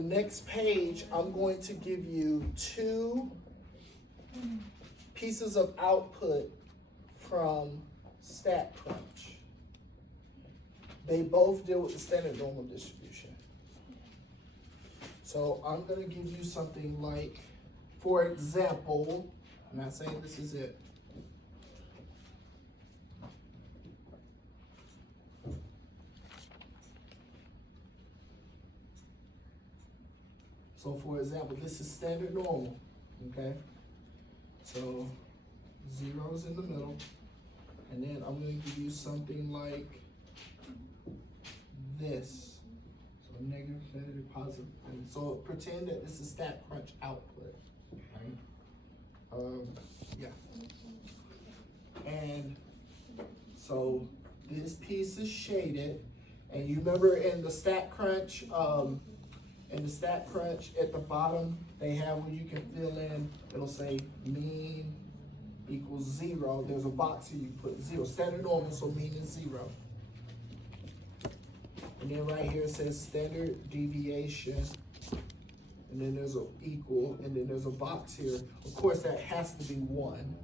the next page, I'm going to give you two pieces of output from StatCrunch. They both deal with the standard normal distribution. So I'm gonna give you something like, for example, I'm not saying this is it. So for example, this is standard normal, okay? So 0's in the middle, and then I'm gonna give you something like this. So negative, negative, positive. And so pretend that this is StatCrunch output, right? Yeah. And so this piece is shaded, and you remember in the StatCrunch, at the bottom, they have where you can fill in, it'll say mean equals 0. There's a box here, you put 0. Standard normal, so mean is 0. And then right here it says standard deviation. And then there's an equal, and then there's a box here. Of course, that has to be 1,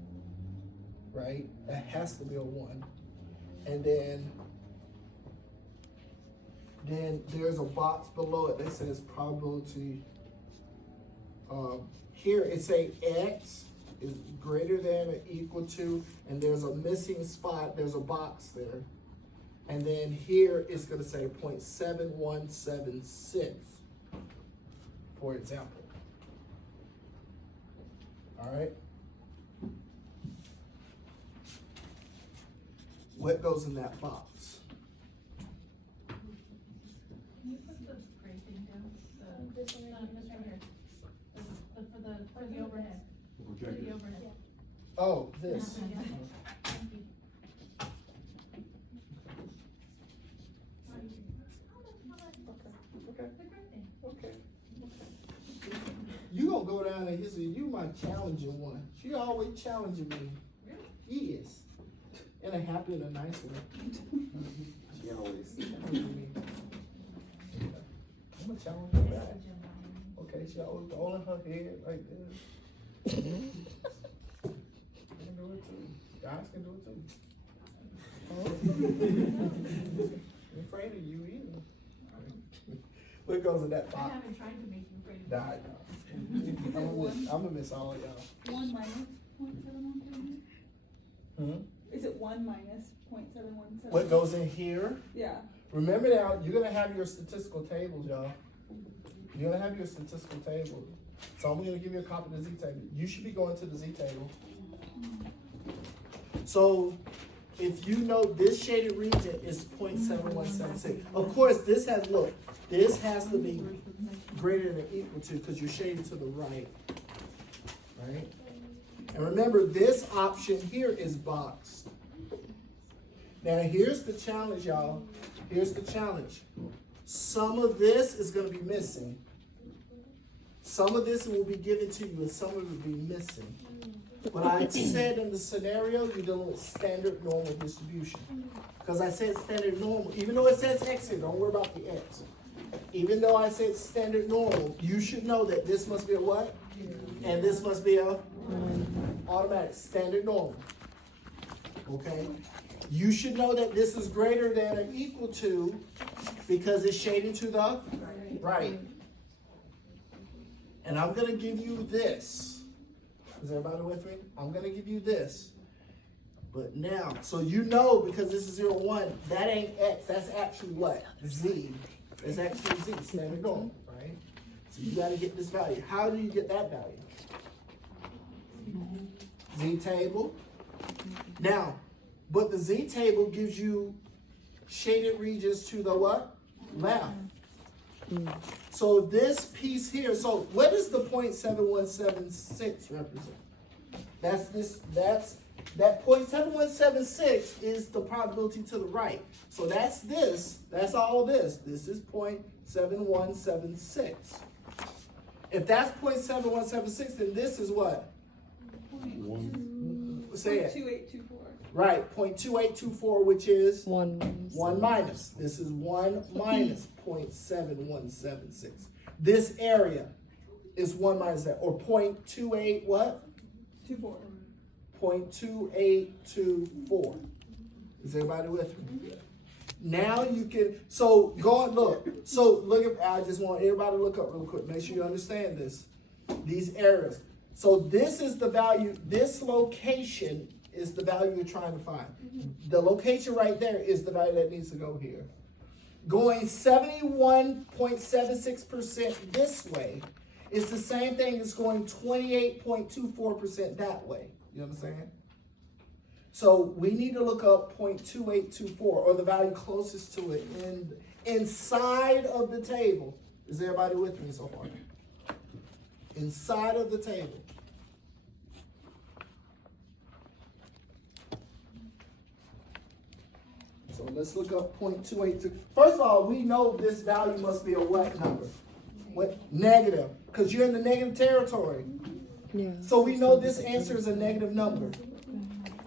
right? That has to be a 1. And then there's a box below it that says probability. Here it say X is greater than or equal to, and there's a missing spot, there's a box there. And then here it's gonna say 0.7176, for example. All right? What goes in that box? Can you put the gray thing down? This right here. For the overhead. For the overhead. Oh, this. Yeah. Thank you. Okay. The gray thing. Okay. You gonna go down in history. You my challenging one. She always challenging me. Really? Yes. In a happy and a nice way. She always challenging me. I'm gonna challenge her back. Okay, she always throwing her head like this. You can do it too. Guys can do it too. I'm afraid of you either. What goes in that I box? haven't tried to make you afraid of Nah, I'm gonna miss all of y'all. 1 minus 0.717? Hmm? Is it 1 minus 0.717? What goes in here? Yeah. Remember now, you're gonna have your statistical tables, y'all. You're gonna have your statistical table. So I'm gonna give you a copy of the Z table. You should be going to the Z table. So if you know this shaded region is 0.7176. Of course, this has to be greater than or equal to, because you're shaded to the right. Right? And remember, this option here is boxed. Now here's the challenge, y'all. Here's the challenge. Some of this is going to be missing. Some of this will be given to you, and some of it will be missing. But I said in the scenario, you're dealing with standard normal distribution. Because I said standard normal, even though it says X here, don't worry about the X. Even though I said standard normal, you should know that this must be a what? And this must be a automatic standard normal. Okay? You should know that this is greater than or equal to, because it's shaded to the right. And I'm going to give you this. Is everybody with me? I'm going to give you this. But now, so you know, because this is 0, 1, that ain't X. That's actually what? Z. It's actually Z, standard normal, right? So you got to get this value. How do you get that value? Z table. Now, but the Z table gives you shaded regions to the what? Left. So this piece here, so what does the 0.7176 represent? That 0.7176 is the probability to the right. So that's this, that's all this. This is 0.7176. If that's 0.7176, then this is what? Say it. 0.2824. Right, 0.2824, which is 1 1 minus. This is 1 minus 0.7176. This area is 1 minus that, or 0.28 what? 2-4. 0.2824. Is everybody with me? Now you can, so go and look. So look at, I just want everybody to look up real quick. Make sure you understand this. These areas. So this is the value, this location is the value you're trying to find. The location right there is the value that needs to go here. Going 71.76% this way is the same thing as going 28.24% that way. You understand? So we need to look up 0.2824 or the value closest to it inside of the table. Is everybody with me so far? Inside of the table. So let's look up 0.282. First of all, we know this value must be a what number? What? Negative, because you're in the negative territory. Yeah. So we know this answer is a negative number.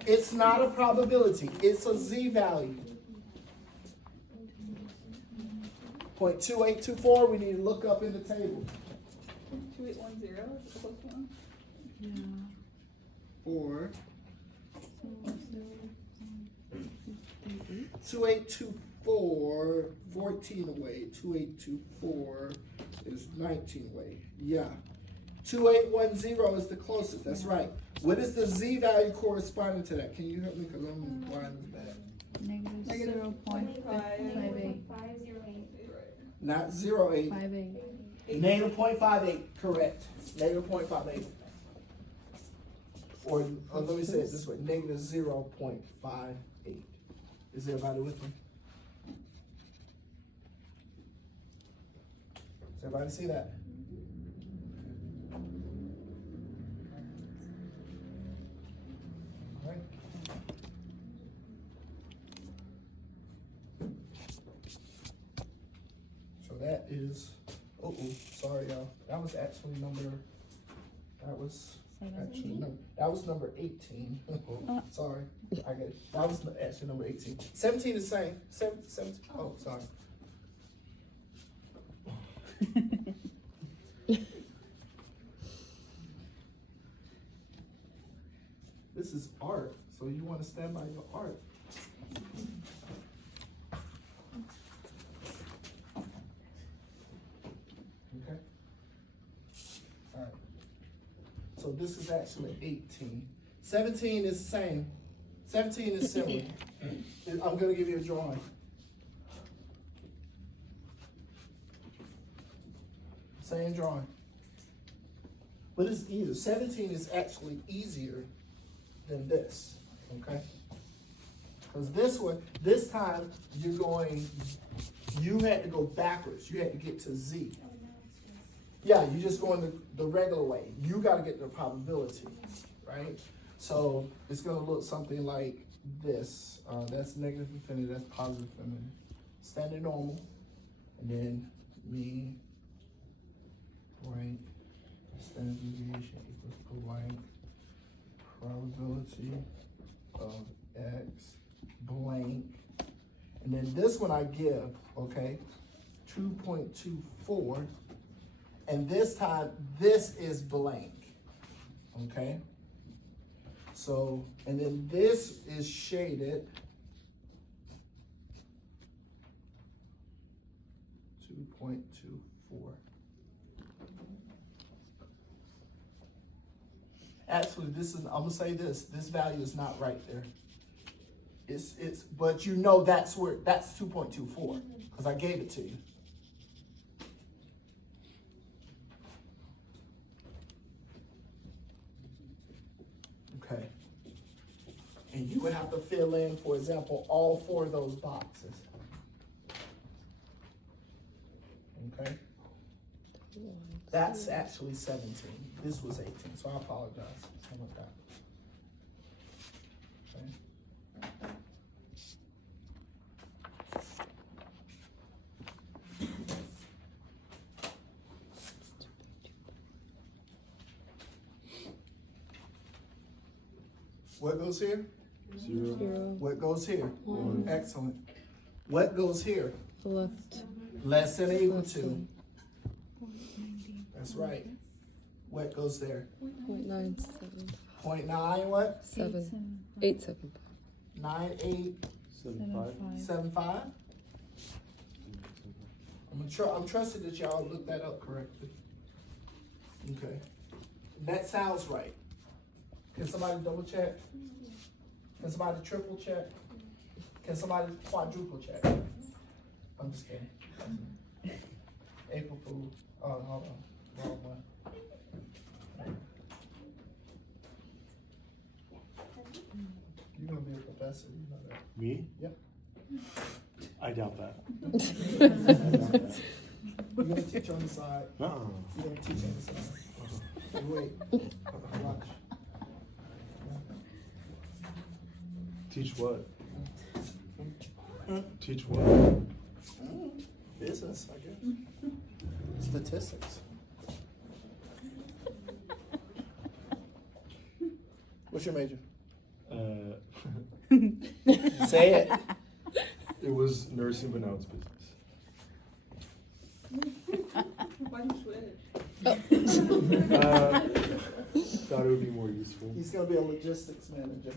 It's not a probability, it's a z-value. 0.2824, we need to look up in the table. 2810 is the close one. Or 2824, 14 away. 2824 is 19 away. Yeah. 2810 is the closest, that's right. What is the z-value corresponding to that? Can you help me, because I'm blind as bad. Negative 0.58. Not 0.8. 58. Negative 0.58, correct. Negative 0.58. Or let me say it this way, negative 0.58. Is everybody with me? Does everybody see that? All right. So that is, sorry y'all. That was actually number 18. Sorry, I get it. That was actually number 18. 17 is the same. 17. Oh, sorry. This is art, so you want to stand by your art. Okay. All right. So this is actually 18. 17 is the same. 17 is similar. I'm going to give you a drawing. Same drawing. But it's easier. 17 is actually easier than this. Okay? Because this one, this time, you had to go backwards. You had to get to Z. Yeah, you're just going the regular way. You got to get the probability, right? So it's going to look something like this. That's negative infinity, that's positive infinity. Standard normal, and then mean, right? Standard deviation equals blank. Probability of X blank. And then this one I give, okay, 2.24. And this time, this is blank, okay? So, and then this is shaded. 2.24. Actually, this is, I'm gonna say this value is not right there. But you know that's 2.24, because I gave it to you. Okay. And you would have to fill in, for example, all 4 of those boxes. Okay? That's actually 17. This was 18, so I apologize. Something like that. Okay. What goes here? 0. What goes here? 1. Excellent. What goes here? Left. Less than or equal Less to. than. That's right. What goes there? 0.97. 0.9 what? 875. 9875. I'm trusting that y'all looked that up correctly. Okay. That sounds right. Can somebody double check? Can somebody triple check? Can somebody quadruple check? I'm just kidding. April Fool. Oh, hold on. Wrong one. You're gonna be a professor, you know that. Me? Yep. I doubt that. You're gonna teach on the side. Uh-uh. You're gonna teach on the side. Wait. Watch. Teach what? Teach what? Business, I guess. Statistics. What's your major? Say it. It was nursing, but now it's business. Why'd you switch? Thought it would be more useful. He's gonna be a logistics manager.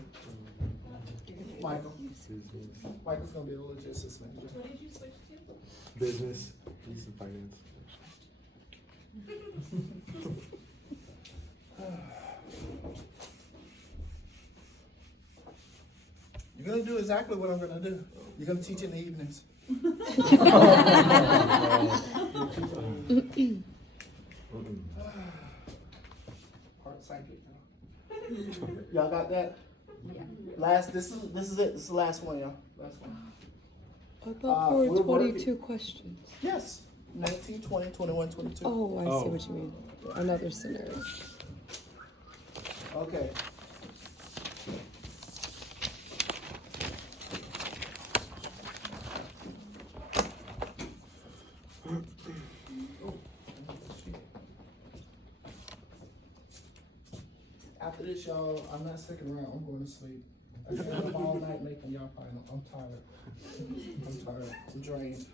Michael. Business. Michael's gonna be a logistics manager. What did you switch to? Business. Business and finance. You're gonna do exactly what I'm gonna do. You're gonna teach in the evenings. Part psychic. Y'all got that? Yeah. Last. This is it. This is the last one, y'all. Last one. I thought there we're were working- 22 questions. Yes. 19, 20, 21, 22. Oh, I Oh. see what you mean. Another scenario. Okay. After this, y'all, I'm not sticking around. I'm going to sleep. I stayed up all night making y'all final. I'm tired. I'm tired. I'm drained.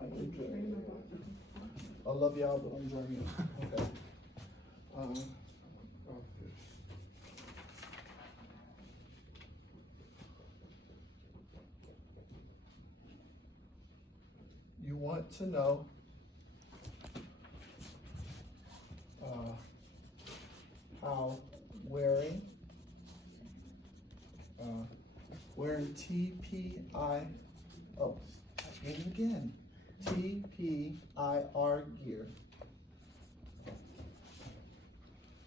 I'm drained. I love y'all, but I'm drained. Okay. Okay. You want to know how wearing TPI, again, TPIR gear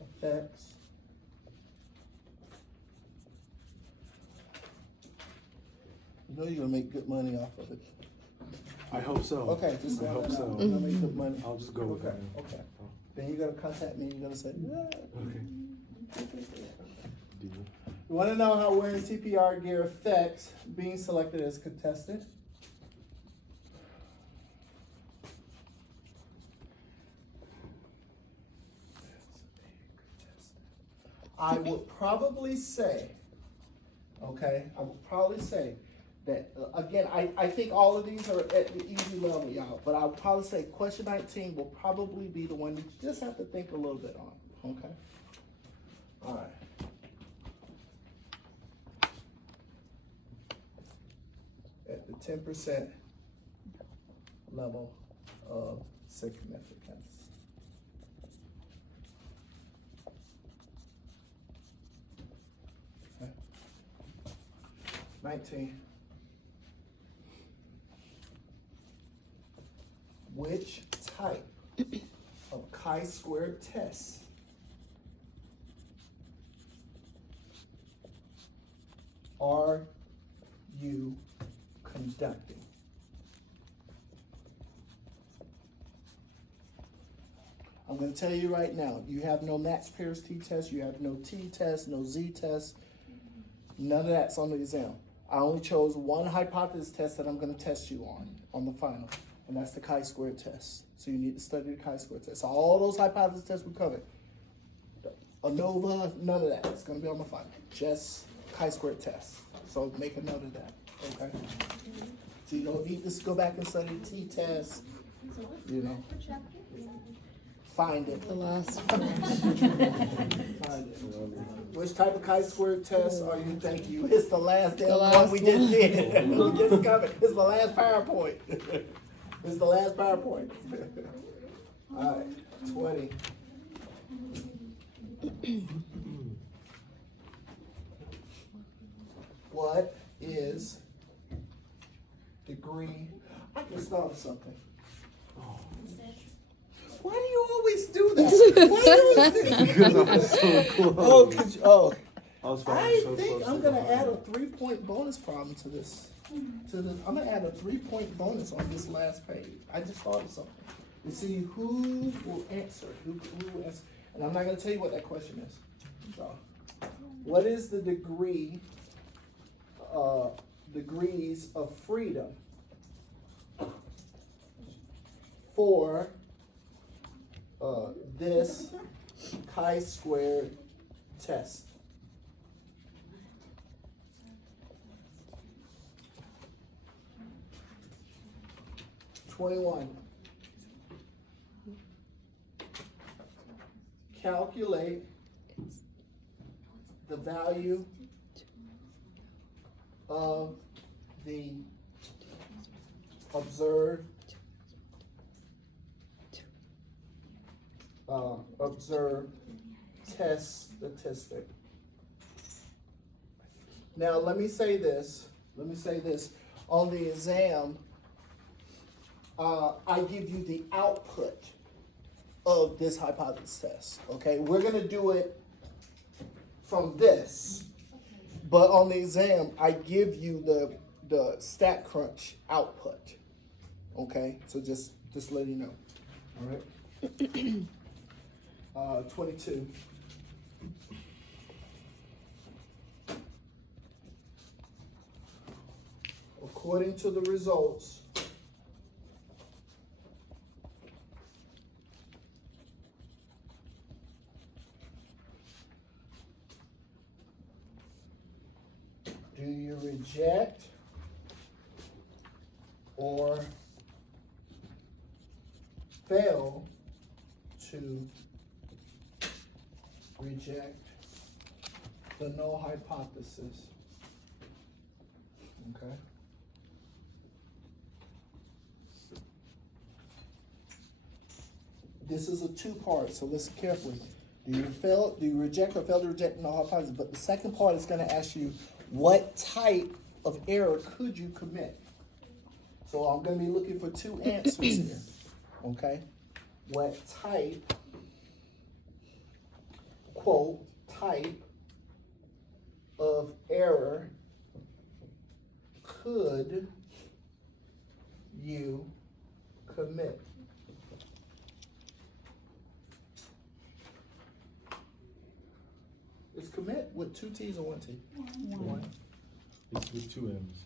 affects you know you're gonna make good money off of it. I hope so. Okay, just I know hope that so. now. You're gonna make good money. I'll just go with Okay, that. okay. Then you're gonna contact me, you're gonna say, yeah. Okay. Deal. You wanna know how wearing TPR gear affects being selected as contestant? I would probably say, okay, I would probably say that, again, I think all of these are at the easy level, y'all, but I would probably say question 19 will probably be the one that you just have to think a little bit on, okay? All right. At the 10% level of significance. Okay. 19. Which type of chi-squared test are you conducting? I'm going to tell you right now, you have no Max-Pierce t-test, you have no t-test, no z-test, none of that's on the exam. I only chose one hypothesis test that I'm going to test you on the final, and that's the chi-squared test. So you need to study the chi-squared test. So all those hypothesis tests we covered. ANOVA, none of that. It's going to be on the final. Just chi-squared test. So make a note of that, okay? So you don't need to go back and study t-test You know, find it. The last Find it. Which type of chi-square test are you thinking? It's the last damn The one last we just one. did. We just covered. It's the last PowerPoint. It's the last PowerPoint. All right, 20. What is degree? I just thought of something. Why do you always do that? Why do you always do that? Because I was so close. Oh, could you, oh. I was I fighting so think close I'm to gonna the add a bottom. 3-point bonus problem to this. I'm gonna add a 3-point bonus on this last page. I just thought of something. To see who will answer, who will answer. And I'm not gonna tell you what that question is. So, what is the degrees of freedom for this chi-squared test? Calculate the value of the observed test statistic. Now let me say this. On the exam, I give you the output of this hypothesis test. Okay, we're gonna do it from this, but on the exam, I give you the StatCrunch output. Okay, so just let you know. All right. 22. According to the results, do you reject or fail to reject the null hypothesis? Okay. This is a two-part, so listen carefully. Do you reject or fail to reject the null hypothesis? But the second part is going to ask you, what type of error could you commit? So I'm going to be looking for two answers here. Okay? What type, quote, type of error could you commit? Is commit with 2 T's or 1 T? One. It's with 2 M's.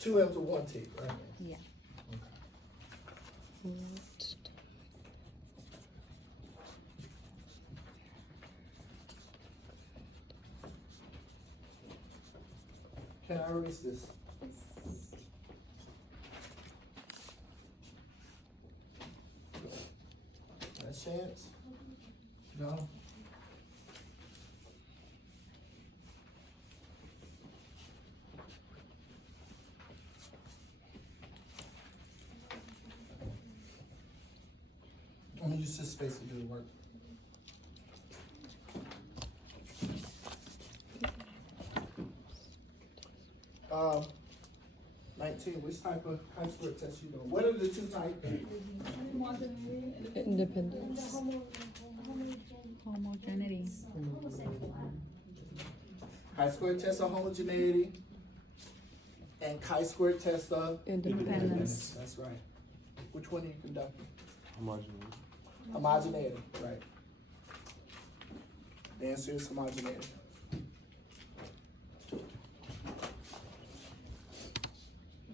2 M's or 1 T, right? Yeah. Can I erase this? Last chance? No? I'm gonna use this space to do the work. Um, 19, which type of chi-square test you doing? What are the two types? Independence. Homogeneity. Chi-square test of homogeneity and chi-square test of Independence. That's right. Which one are you conducting? Homogeneous. Homogeneity, right. The answer is homogeneity.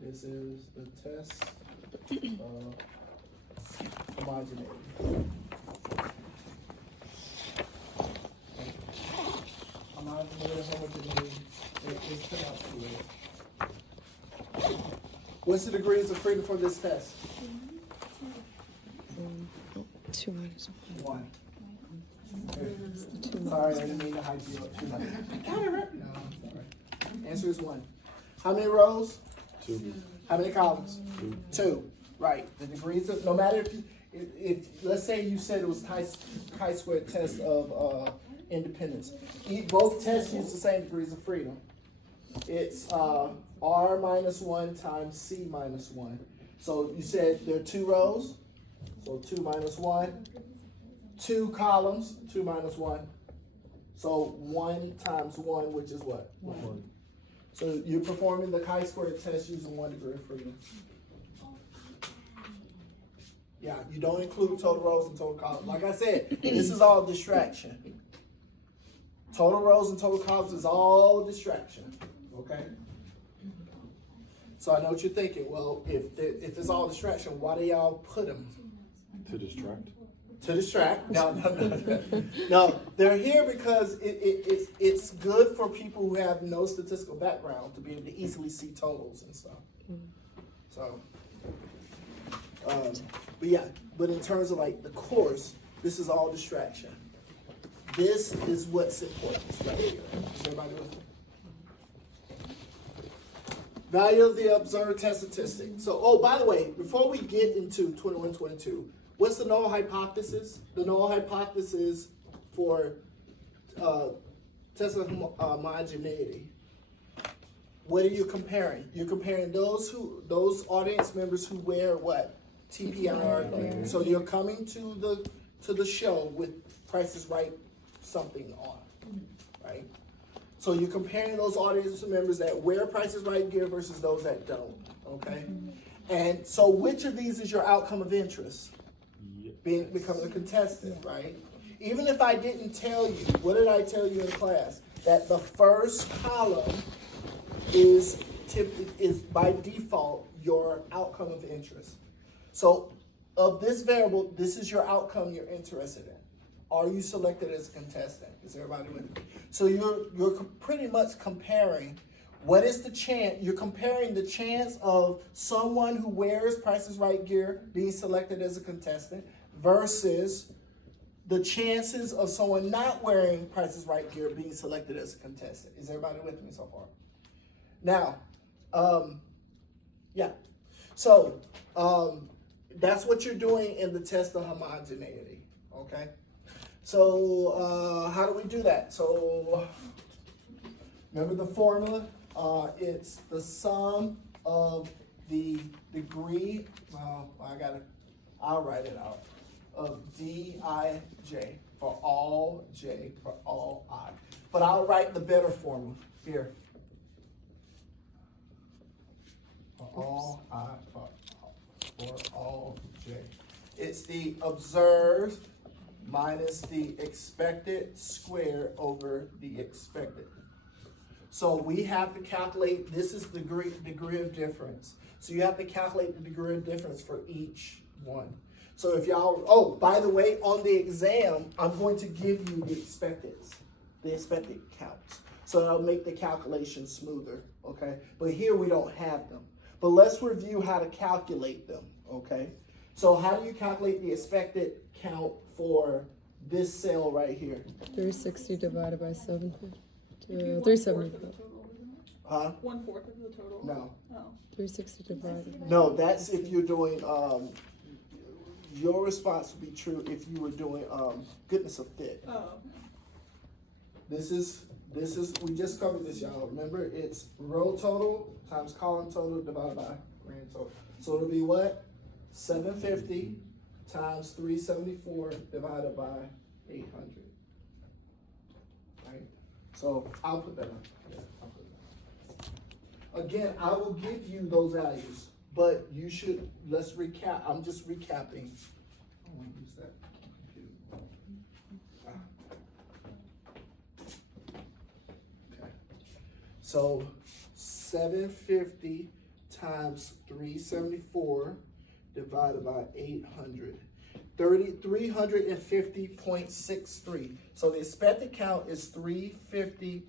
This is the test of homogeneity. Homogeneity is pronounced weird. What's the degrees of freedom for this test? 2 minus 1. 2. Sorry, I didn't mean to hype you up too much. I got it right. No, it's all right. Answer is 1. How many rows? 2. How many columns? 2. Right. The degrees of, no matter if let's say you said it was chi-square test of independence. Both tests use the same degrees of freedom. It's R minus 1 times C minus 1. So you said there are 2 rows. So 2 minus 1. 2 columns, 2 minus 1. So 1 times 1, which is what? 1. So you're performing the chi-square test using 1 degree of freedom. Yeah, you don't include total rows and total columns. Like I said, this is all distraction. Total rows and total columns is all distraction. Okay? So I know what you're thinking. Well, if it's all distraction, why do y'all put them? To distract. To distract. No, they're here because it's good for people who have no statistical background to be able to easily see totals and stuff. So, but yeah, but in terms of like the course, this is all distraction. This is what's important right here. Is everybody with me? Value of the observed test statistic. So, oh, by the way, before we get into 21-22, what's the null hypothesis? The null hypothesis for test of homogeneity. What are you comparing? You're comparing those audience members who wear what? TPR. So you're coming to the show with Price is Right something on, right? So you're comparing those audience members that wear Price is Right gear versus those that don't, okay? And so which of these is your outcome of interest? Becoming a contestant, right? Even if I didn't tell you, what did I tell you in class? That the first column is by default your outcome of interest. So of this variable, this is your outcome you're interested in. Are you selected as a contestant? Is everybody with me? So you're pretty much comparing what is the chance. You're comparing the chance of someone who wears Price is Right gear being selected as a contestant versus the chances of someone not wearing Price is Right gear being selected as a contestant. Is everybody with me so far? Now, yeah. So that's what you're doing in the test of homogeneity, okay? So how do we do that? So remember the formula? It's the sum of the degree, I'll write it out, of Dij for all j for all I. But I'll write the better formula here. For all I, for all j. It's the observed minus the expected squared over the expected. So we have to calculate, this is the degree of difference. So you have to calculate the degree of difference for each one. So if y'all, oh, by the way, on the exam, I'm going to give you the expected counts. So that'll make the calculation smoother, okay? But here we don't have them. But let's review how to calculate them, okay? So how do you calculate the expected count for this cell right here? 360 divided by 750. 375. Huh? 1/4 of the total. No. Oh. 360 divided by. No, that's if you're doing, your response would be true if you were doing goodness of fit. Oh. This is, we just covered this, y'all. Remember, it's row total times column total divided by grand total. So it'll be what? 750 times 374 divided by 800. Right? So I'll put that up. Yeah, I'll put that up. Again, I will give you those values, but you should, let's recap. I'm just recapping. I want to use that. Okay. So 750 times 374 divided by 800. 350.63. So the expected count is 350.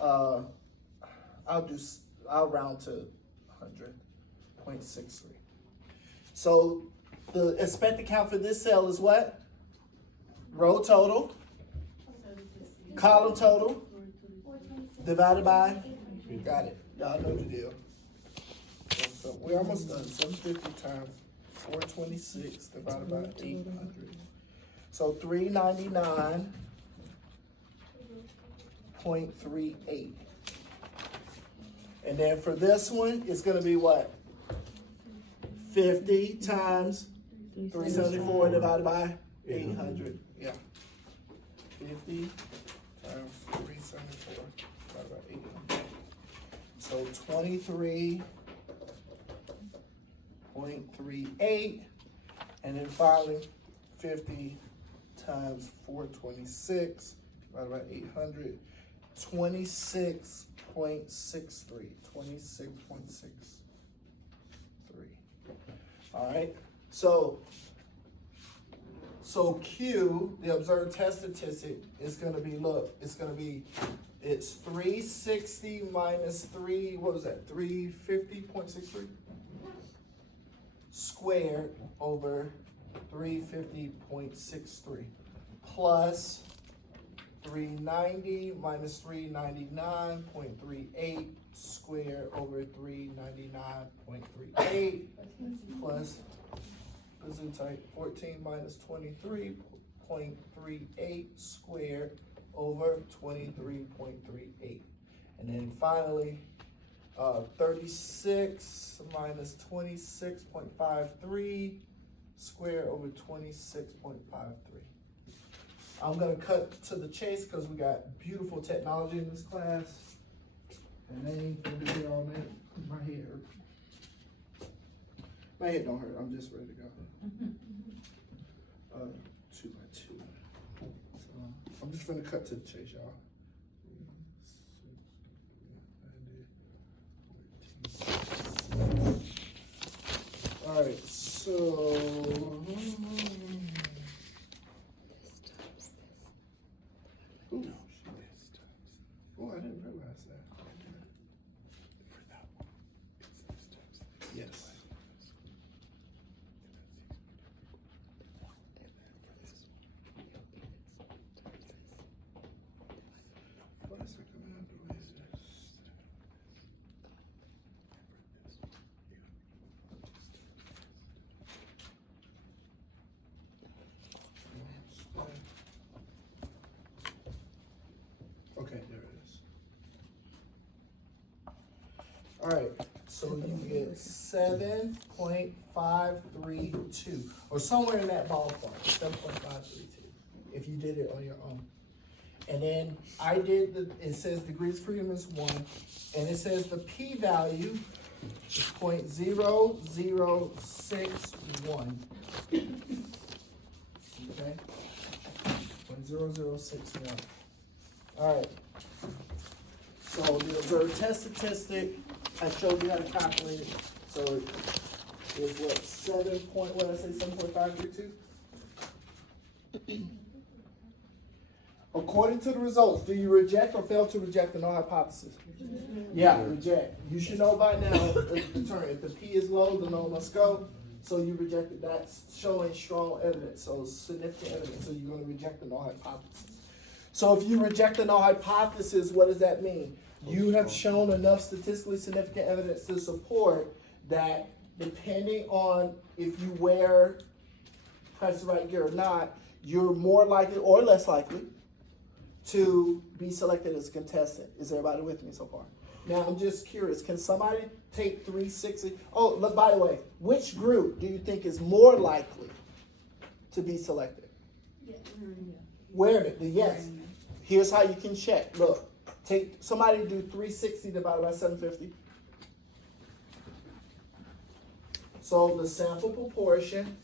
I'll round to 100.63. So the expected count for this cell is what? Row total, column total, divided by, got it, y'all know the deal. So we're almost done, 750 times 426 divided by 800. So 399.38. And then for this one, it's gonna be what? 50 times 374 divided by 800, yeah. 50 times 374 divided by 800. So 23.38, and then finally 50 times 426 divided by 800, 26.63. 26.63. All right, so Q, the observed test statistic, is gonna be, look, it's 360 minus 350.63 squared over 350.63 plus 390 minus 399.38 squared over 399.38 plus 14 minus 23.38 squared over 23.38. And then finally, 36 minus 26.53 squared over 26.53. I'm gonna cut to the chase because we got beautiful technology in this class. And they ain't gonna be here all night. My head hurt. My head don't hurt, I'm just ready to go. 2 by 2. So I'm just gonna cut to the chase, y'all. All right, so ooh. Oh, I didn't realize that. Yes. Why is it coming out the way it is? Okay, there it is. All right, so you get 7.532, or somewhere in that ballpark, 7.532, if you did it on your own. And then I did it says degrees of freedom is 1, and it says the p-value is 0.0061. Okay? 0.0061. All right. So the observed test statistic, I showed you how to calculate it. So it is what, 7.532? According to the results, do you reject or fail to reject the null hypothesis? Yeah, reject. You should know by now the term. If the P is low, the null must go. So you reject it. That's showing strong evidence, so significant evidence. So you're going to reject the null hypothesis. So if you reject the null hypothesis, what does that mean? You have shown enough statistically significant evidence to support that depending on if you wear Price is Right gear or not, you're more likely or less likely to be selected as a contestant. Is everybody with me so far? Now, I'm just curious, can somebody take 360? Oh, look, by the way, which group do you think is more likely to be selected? Yeah. Wearing the yes. Here's how you can check. Look, take somebody do 360 divided by 750. So the sample proportion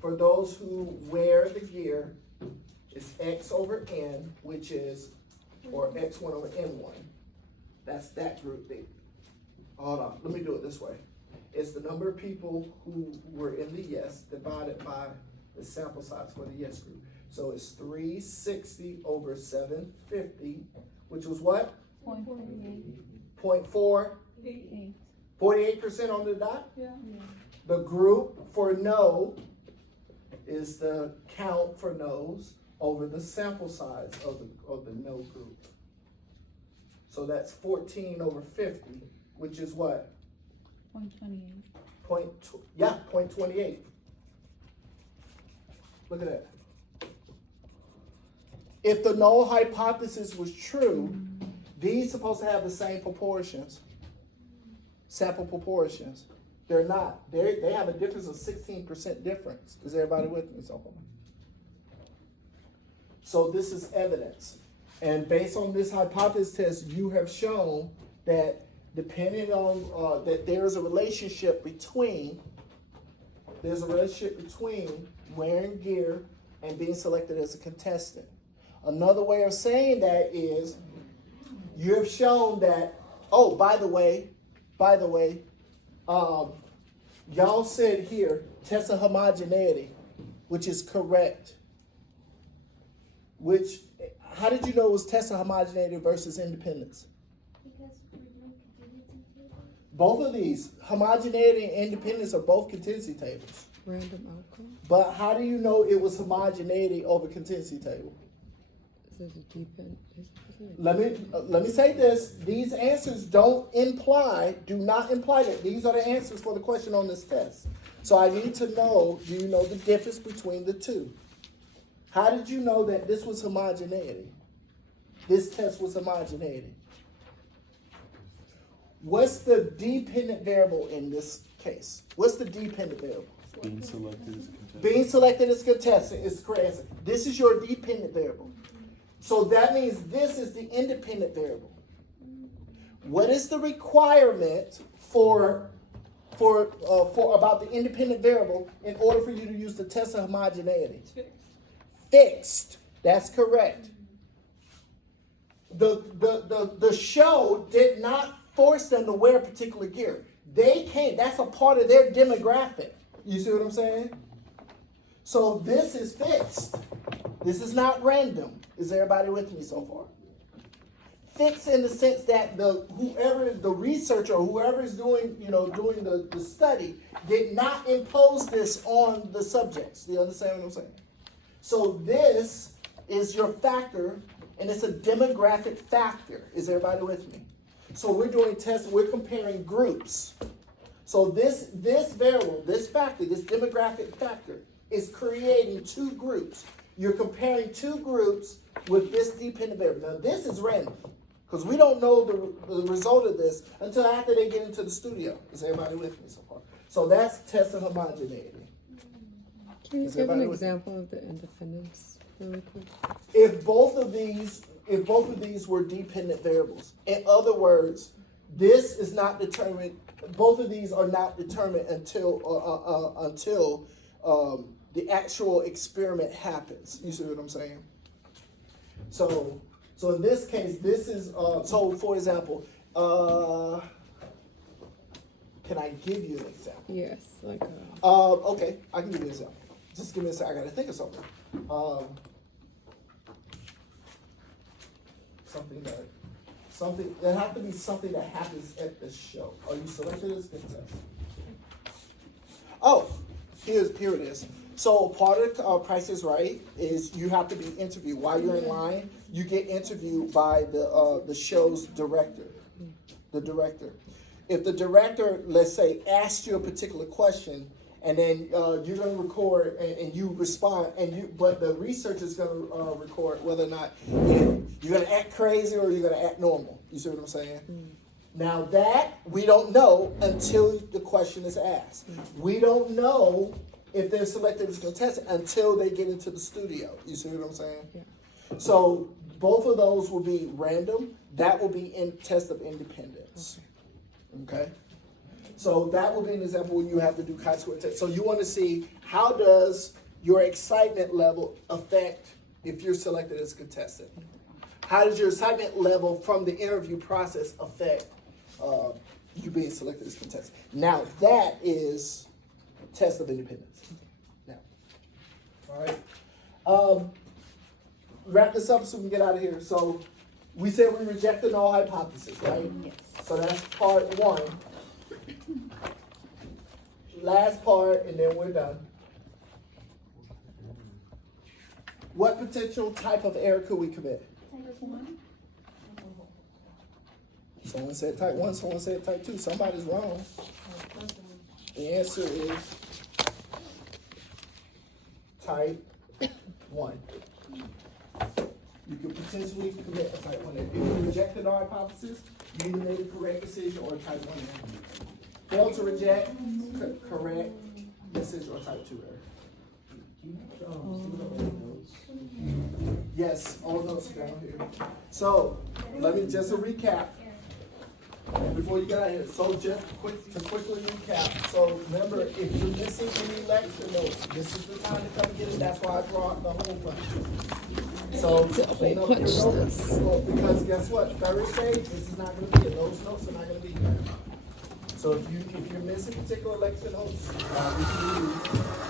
for those who wear the gear is X over N, which is, or X1 over N1. That's that group there. Hold on, let me do it this way. It's the number of people who were in the yes divided by the sample size for the yes group. So it's 360 over 750, which was what? 0.4? 48% on the dot? Yeah. The group for no is the count for no's over the sample size of the no group. So that's 14 over 50, which is what? 0.28. 0.28. Look at that. If the null hypothesis was true, these supposed to have the same proportions, sample proportions. They're not. They have a difference of 16% difference. Is everybody with me so far? So this is evidence. And based on this hypothesis test, you have shown that depending on, that there's a relationship between wearing gear and being selected as a contestant. Another way of saying that is you have shown that, oh, by the way, y'all said here, test of homogeneity, which is correct. How did you know it was test of homogeneity versus independence? Because we're doing contingency tables. Both of these, homogeneity and independence, are both contingency tables. Random outcome. But how do you know it was homogeneity over contingency table? Is it a depend? Let me say this. These answers do not imply that these are the answers for the question on this test. So I need to know, do you know the difference between the two? How did you know that this was homogeneity? This test was homogeneity. What's the dependent variable in this case? What's the dependent variable? Being selected as a contestant. Being selected as contestant is the correct answer. This is your dependent variable. So that means this is the independent variable. What is the requirement for about the independent variable in order for you to use the test of homogeneity? It's fixed. Fixed. That's correct. The show did not force them to wear particular gear. They came. That's a part of their demographic. You see what I'm saying? So this is fixed. This is not random. Is everybody with me so far? Fixed in the sense that whoever the researcher or whoever is doing the study did not impose this on the subjects. Do you understand what I'm saying? So this is your factor, and it's a demographic factor. Is everybody with me? So we're doing tests. We're comparing groups. So this variable, this factor, this demographic factor, is creating two groups. You're comparing two groups with this dependent variable. Now this is random, because we don't know the result of this until after they get into the studio. Is everybody with me so far? So that's test of homogeneity. Can you Is give an everybody with- example of the independence really quick? If both of these were dependent variables, in other words, this is not determined. Both of these are not determined until the actual experiment happens. You see what I'm saying? So in this case, this is so. For example, can I give you an example? Yes, like Okay, I can give you an example. Just give me a second. I gotta think of something. It has to be something that happens at the show. Are you selected as contestant? Oh, here it is. So part of Price is Right is you have to be interviewed. While you're in line, you get interviewed by the show's director, the director. If the director, let's say, asks you a particular question, and then you're going to record and you respond, but the researcher is going to record whether or not you're going to act crazy or you're going to act normal. You see what I'm saying? Now that we don't know until the question is asked. We don't know if they're selected as contestant until they get into the studio. You see what I'm saying? Yeah. So both of those will be random. That will be in test of independence. Okay? So that will be an example where you have to do chi-square test. So you want to see how does your excitement level affect if you're selected as a contestant? How does your excitement level from the interview process affect you being selected as contestant? Now that is test of independence. Now, all right. Wrap this up so we can get out of here. So we said we reject the null hypothesis, right? Yes. So that's part one. last part, and then we're done. What potential type of error could we commit? Someone said type 1, someone said type 2. Somebody's wrong. The answer is type 1. You could potentially commit a type 1 error. If you rejected our hypothesis, you either made a correct decision or a type 1 error. Failed to reject, correct decision or type 2 error. Yes, all notes are down here. So, let me just a recap before you get out of here. So just quickly recap. So remember, if you're missing any lecture notes, this is the time to come get it. That's why I brought the whole bunch. So Wait, clean up punch your notes. this. Because guess what? Thursday, this is not going to be here. Those notes are not going to be here. So if you're missing particular lecture notes, we can use